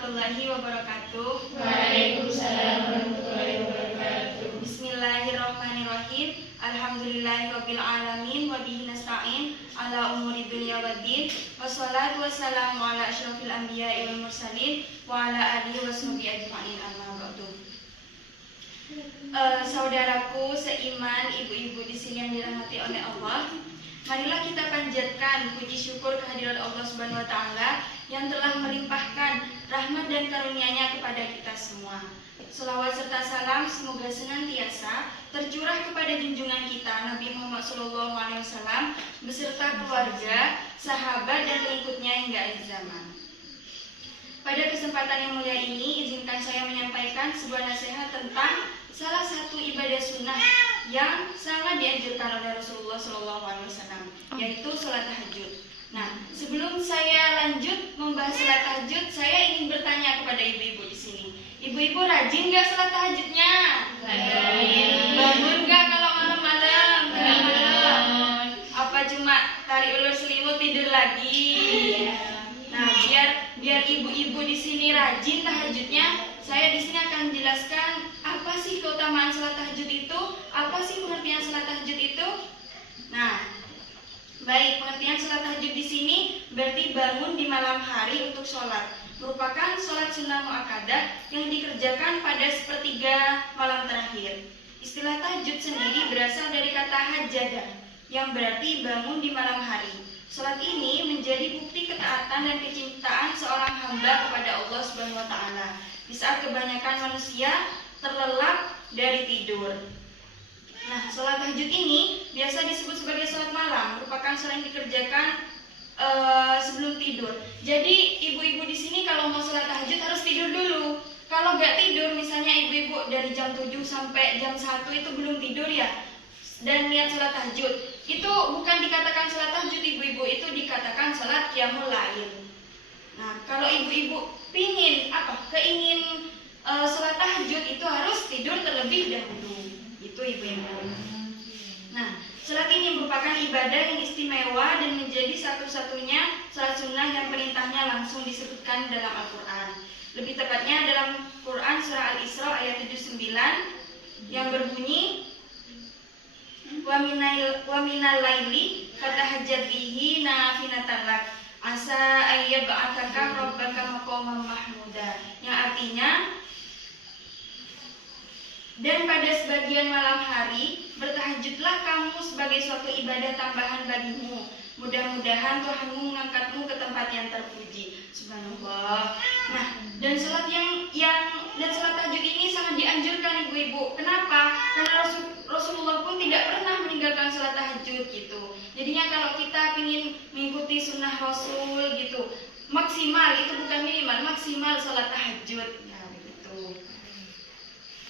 warahmatullahi wabarakatuh. Waalaikumsalam warahmatullahi wabarakatuh. Bismillahirrahmanirrahim. Alhamdulillahirabbil alamin wa bihi nasta'in ala umuri dunya waddin. Wassalatu wassalamu ala asyrofil anbiya'i wal mursalin wa ala alihi washabihi ajma'in. Amma ba'du. Saudaraku seiman, ibu-ibu di sini yang dirahmati oleh Allah, marilah kita panjatkan puji syukur kehadirat Allah Subhanahu wa taala yang telah melimpahkan rahmat dan karunia-Nya kepada kita semua. Selawat serta salam semoga senantiasa tercurah kepada junjungan kita Nabi Muhammad SAW beserta keluarga, sahabat dan pengikutnya hingga akhir zaman. Pada kesempatan yang mulia ini, izinkan saya menyampaikan sebuah nasihat tentang salah satu ibadah sunnah yang sangat dianjurkan oleh Rasulullah SAW, yaitu sholat tahajud. Nah, sebelum saya lanjut membahas sholat tahajud, saya ingin bertanya kepada ibu-ibu di sini. Ibu-ibu rajin nggak sholat tahajudnya? Rajin. Bangun nggak kalau malam-malam? Apa cuma tarik ulur selimut tidur lagi? Nah, biar ibu-ibu di sini rajin tahajudnya, saya di sini akan menjelaskan apa sih keutamaan sholat tahajud itu, apa sih pengertian sholat tahajud itu. Nah, baik, pengertian sholat tahajud di sini berarti bangun di malam hari untuk sholat. Merupakan sholat sunnah muakkadah yang dikerjakan pada sepertiga malam terakhir. Istilah tahajud sendiri berasal dari kata hajadah, yang berarti bangun di malam hari. Sholat ini menjadi bukti ketaatan dan kecintaan seorang hamba kepada Allah Subhanahu wa taala di saat kebanyakan manusia terlelap dari tidur. Nah, sholat tahajud ini biasa disebut sebagai sholat malam, merupakan sholat yang dikerjakan sebelum tidur. Jadi ibu-ibu di sini kalau mau sholat tahajud harus tidur dulu. Kalau nggak tidur, misalnya ibu-ibu dari jam 7 sampai jam 1 itu belum tidur ya, dan niat sholat tahajud, itu bukan dikatakan sholat tahajud ibu-ibu, itu dikatakan sholat qiyamul lail. Nah, kalau ibu-ibu keingin sholat tahajud itu harus tidur terlebih dahulu. Itu ibu-ibu. Nah, sholat ini merupakan ibadah yang istimewa dan menjadi satu-satunya sholat sunnah yang perintahnya langsung disebutkan dalam Al-Quran. Lebih tepatnya dalam Quran surah Al-Isra ayat 79 yang berbunyi wa minal laili fatahajjat bihi nafilatan lak asa ayyab'atsaka rabbaka maqaman mahmuda, yang artinya, dan pada sebagian malam hari bertahajudlah kamu sebagai suatu ibadah tambahan bagimu, mudah-mudahan Tuhanmu mengangkatmu ke tempat yang terpuji. Subhanallah. Nah, dan sholat sholat tahajud ini sangat dianjurkan ibu-ibu. Kenapa? Karena Rasulullah pun tidak pernah meninggalkan sholat tahajud gitu. Jadinya kalau kita ingin mengikuti sunnah Rasul gitu, maksimal, itu bukan minimal, maksimal sholat tahajud. Ya begitu.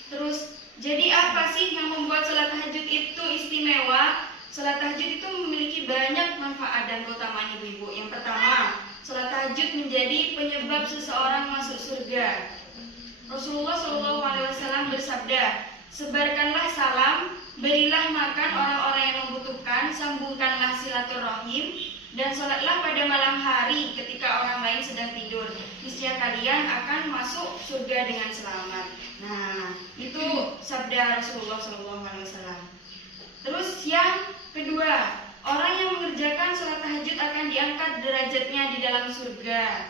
Terus, jadi apa sih yang membuat sholat tahajud itu istimewa? Sholat tahajud itu memiliki banyak manfaat dan keutamaan ibu-ibu. Yang pertama, sholat tahajud menjadi penyebab seseorang masuk surga. Rasulullah SAW bersabda, sebarkanlah salam, berilah makan orang-orang yang membutuhkan, sambungkanlah silaturahim, dan sholatlah pada malam hari ketika orang lain sedang tidur. Niscaya kalian akan masuk surga dengan selamat. Nah, itu sabda Rasulullah SAW. Terus yang kedua, orang yang mengerjakan sholat tahajud akan diangkat derajatnya di dalam surga.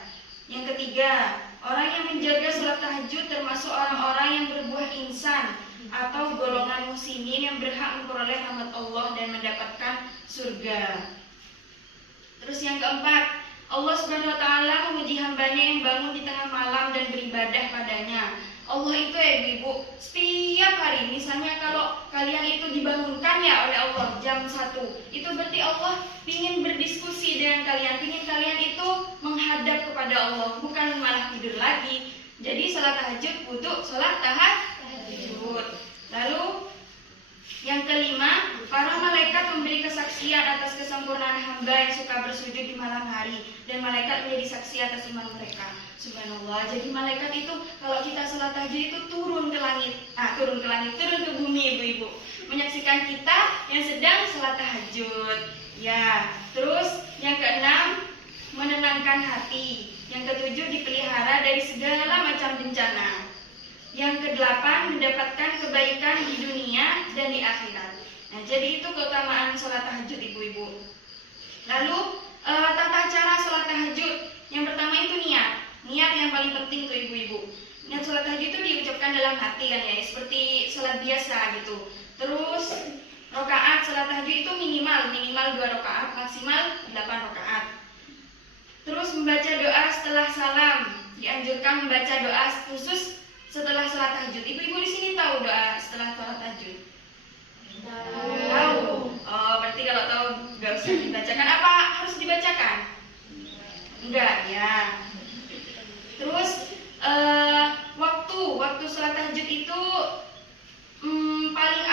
Yang ketiga, orang yang menjaga sholat tahajud termasuk orang-orang yang berbuah insan atau golongan muslimin yang berhak memperoleh rahmat Allah dan mendapatkan surga. Terus yang keempat, Allah Subhanahu wa taala memuji hambanya yang bangun di tengah malam dan beribadah padanya. Allah itu ya ibu, setiap hari, misalnya kalau kalian itu dibangunkan ya oleh Allah jam 1, itu berarti Allah ingin berdiskusi dengan kalian, ingin kalian itu menghadap kepada Allah, bukan malah tidur lagi. Jadi sholat tahajud butuh sholat tahajud. Lalu yang kelima, para malaikat memberi kesaksian atas kesempurnaan hamba yang suka bersujud di malam hari, dan malaikat menjadi saksi atas iman mereka. Subhanallah. Jadi malaikat itu kalau kita sholat tahajud itu turun ke ke bumi ibu-ibu, menyaksikan kita yang sedang sholat tahajud. Ya. Terus yang keenam, menenangkan hati. Yang ketujuh, dipelihara dari segala macam bencana. Yang kedelapan, mendapatkan kebaikan di dunia dan di akhirat. Nah, jadi itu keutamaan sholat tahajud ibu-ibu. Lalu tata cara sholat tahajud. Yang pertama itu niat. Niat yang paling penting tuh ibu-ibu. Niat sholat tahajud itu diucapkan dalam hati kan ya, seperti sholat biasa gitu. Terus rokaat sholat tahajud itu minimal 2 rokaat, maksimal 8 rokaat. Terus membaca doa setelah salam. Dianjurkan membaca doa khusus setelah sholat tahajud. Ibu-ibu di sini tahu doa setelah sholat tahajud? Tahu. Oh, berarti kalau tahu nggak usah dibacakan. Apa harus dibacakan? Enggak ya. Terus waktu sholat tahajud itu paling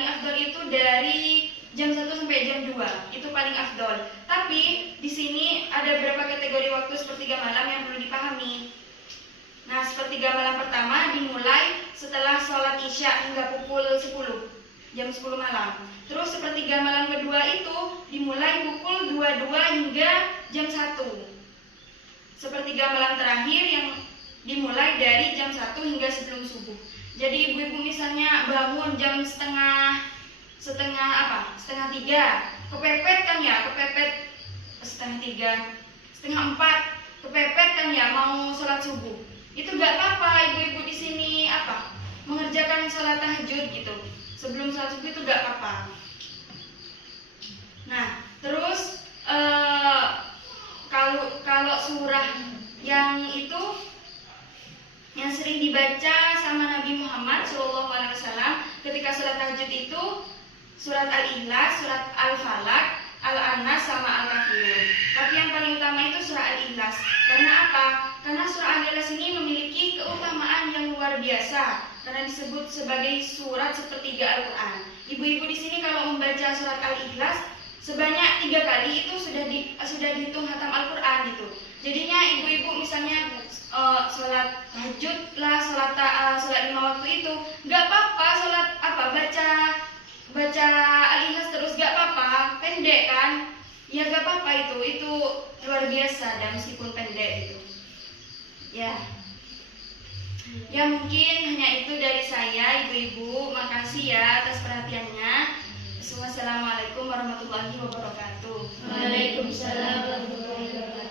afdol itu dari jam 1 sampai jam 2. Itu paling afdol. Tapi di sini ada beberapa kategori waktu sepertiga malam yang perlu dipahami. Nah, sepertiga malam pertama dimulai setelah sholat isya hingga pukul 10, jam 10 malam. Terus sepertiga malam kedua itu dimulai pukul 22 hingga jam 1. Sepertiga malam terakhir yang dimulai dari jam 1 hingga sebelum subuh. Jadi ibu-ibu misalnya bangun jam setengah 3, kepepet kan ya, setengah 4, kepepet kan ya mau sholat subuh. Itu gak apa-apa ibu-ibu di sini mengerjakan sholat tahajud gitu. Sebelum sholat subuh itu gak apa-apa. Nah, terus kalau surah yang sering dibaca sama Nabi Muhammad SAW ketika sholat tahajud itu surat Al-Ikhlas, surat Al-Falaq, Al-Anas sama Al-Kafirun. Tapi yang paling utama itu surah Al-Ikhlas. Karena apa? Karena surah Al-Ikhlas ini memiliki keutamaan yang luar biasa karena disebut sebagai surat sepertiga Al-Quran. Ibu-ibu di sini kalau membaca surat Al-Ikhlas sebanyak 3 kali itu sudah dihitung hatam Al-Quran gitu. Jadinya ibu-ibu misalnya sholat tahajud lah, sholat 5 waktu itu nggak apa-apa baca Al-Ikhlas terus nggak apa-apa, pendek kan? Ya nggak apa-apa itu luar biasa dan meskipun pendek itu. Ya mungkin hanya itu dari saya ibu-ibu. Makasih ya atas perhatiannya. Wassalamualaikum warahmatullahi wabarakatuh. Waalaikumsalam warahmatullahi wabarakatuh.